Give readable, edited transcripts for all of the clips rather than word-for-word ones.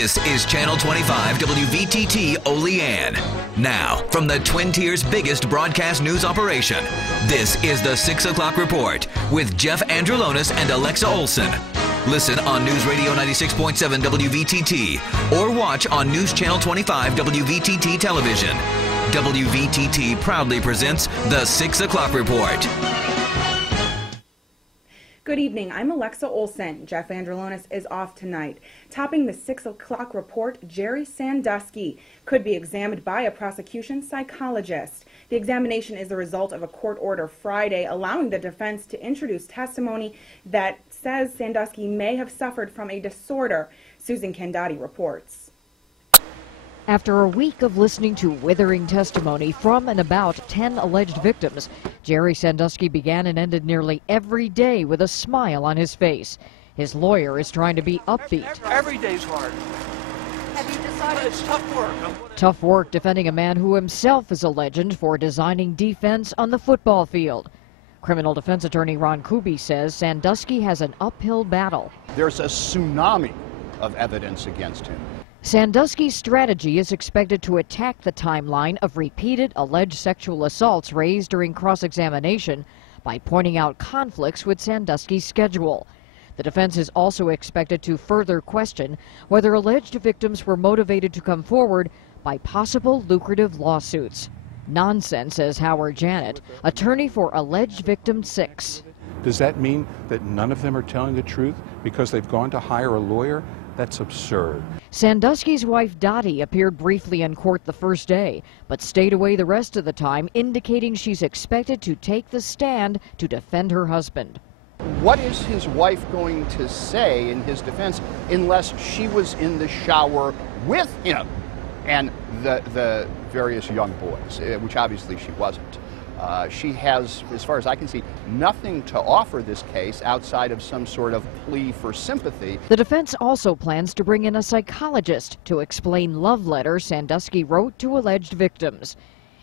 This is Channel 25 WVTT Olean. Now, from the Twin Tiers' biggest broadcast news operation, this is the 6 o'clock report with Jeff Andrulonis and Alexa Olson. Listen on News Radio 96.7 WVTT or watch on News Channel 25 WVTT television. WVTT proudly presents the 6 o'clock report. Good evening, I'm Alexa Olson. Jeff Andrulonis is off tonight. Topping the 6 o'clock report, Jerry Sandusky could be examined by a prosecution psychologist. The examination is the result of a court order Friday allowing the defense to introduce testimony that says Sandusky may have suffered from a disorder. Susan Candotti reports. After a week of listening to withering testimony from and about 10 alleged victims, Jerry Sandusky began and ended nearly every day with a smile on his face. His lawyer is trying to be upbeat. Every day's hard. Have you decided? It's tough work. Tough work defending a man who himself is a legend for designing defense on the football field. Criminal defense attorney Ron Kuby says Sandusky has an uphill battle. There's a tsunami of evidence against him. Sandusky's strategy is expected to attack the timeline of repeated alleged sexual assaults raised during cross-examination by pointing out conflicts with Sandusky's schedule. The defense is also expected to further question whether alleged victims were motivated to come forward by possible lucrative lawsuits. Nonsense, says Howard Janet, attorney for alleged victim 6. Does that mean that none of them are telling the truth because they've gone to hire a lawyer? That's absurd. Sandusky's wife Dottie appeared briefly in court the first day, but stayed away the rest of the time, indicating she's expected to take the stand to defend her husband. What is his wife going to say in his defense unless she was in the shower with him and the various young boys, which obviously she wasn't? She has, as far as I can see, nothing to offer this case outside of some sort of plea for sympathy. The defense also plans to bring in a psychologist to explain love letters Sandusky wrote to alleged victims.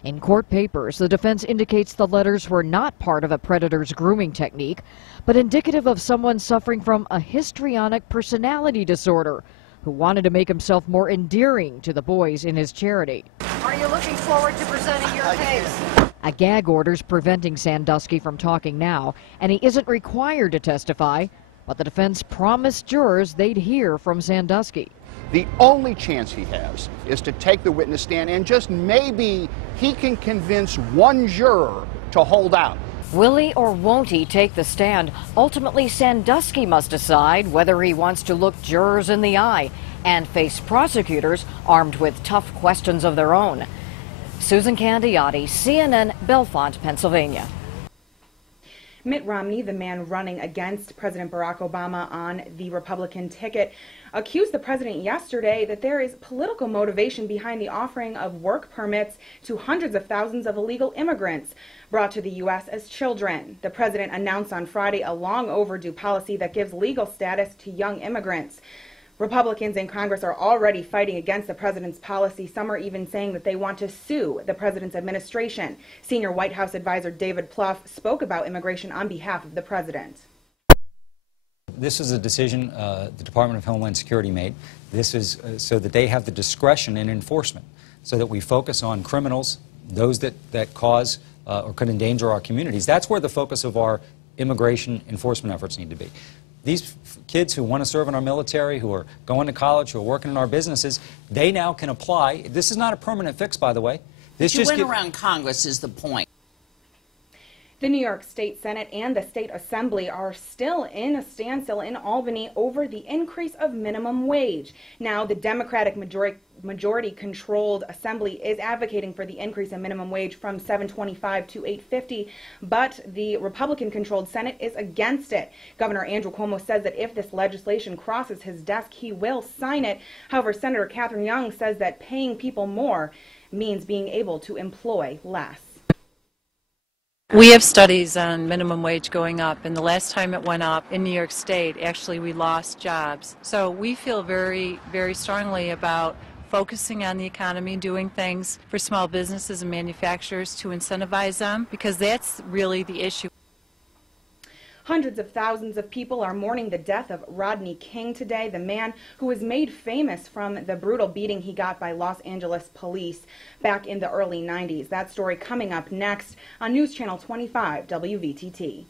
In court papers, the defense indicates the letters were not part of a predator's grooming technique, but indicative of someone suffering from a histrionic personality disorder who wanted to make himself more endearing to the boys in his charity. Are you looking forward to presenting your case? A gag order's preventing Sandusky from talking now, and he isn't required to testify, but the defense promised jurors they'd hear from Sandusky. The only chance he has is to take the witness stand, and just maybe he can convince one juror to hold out. Will he or won't he take the stand? Ultimately, Sandusky must decide whether he wants to look jurors in the eye and face prosecutors armed with tough questions of their own. Susan Candotti, CNN, Bellefonte, Pennsylvania. Mitt Romney, the man running against President Barack Obama on the Republican ticket, accused the president yesterday that there is political motivation behind the offering of work permits to hundreds of thousands of illegal immigrants brought to the U.S. as children. The president announced on Friday a long overdue policy that gives legal status to young immigrants. Republicans in Congress are already fighting against the president's policy. Some are even saying that they want to sue the president's administration. Senior White House advisor David Plouffe spoke about immigration on behalf of the president. This is a decision the Department of Homeland Security made. This is so that they have the discretion in enforcement, so that we focus on criminals, those that cause or could endanger our communities. That's where the focus of our immigration enforcement efforts need to be. These kids who want to serve in our military, who are going to college, who are working in our businesses, they now can apply. This is not a permanent fix, by the way. This just went around Congress is the point. The New York State Senate and the State Assembly are still in a standstill in Albany over the increase of minimum wage. Now, the Democratic majority-controlled Assembly is advocating for the increase in minimum wage from $7.25 to $8.50, but the Republican-controlled Senate is against it. Governor Andrew Cuomo says that if this legislation crosses his desk, he will sign it. However, Senator Catherine Young says that paying people more means being able to employ less. We have studies on minimum wage going up, and the last time it went up in New York State, actually we lost jobs. So we feel very, very strongly about focusing on the economy, doing things for small businesses and manufacturers to incentivize them, because that's really the issue. Hundreds of thousands of people are mourning the death of Rodney King today, the man who was made famous from the brutal beating he got by Los Angeles police back in the early 90s. That story coming up next on News Channel 25 WVTT.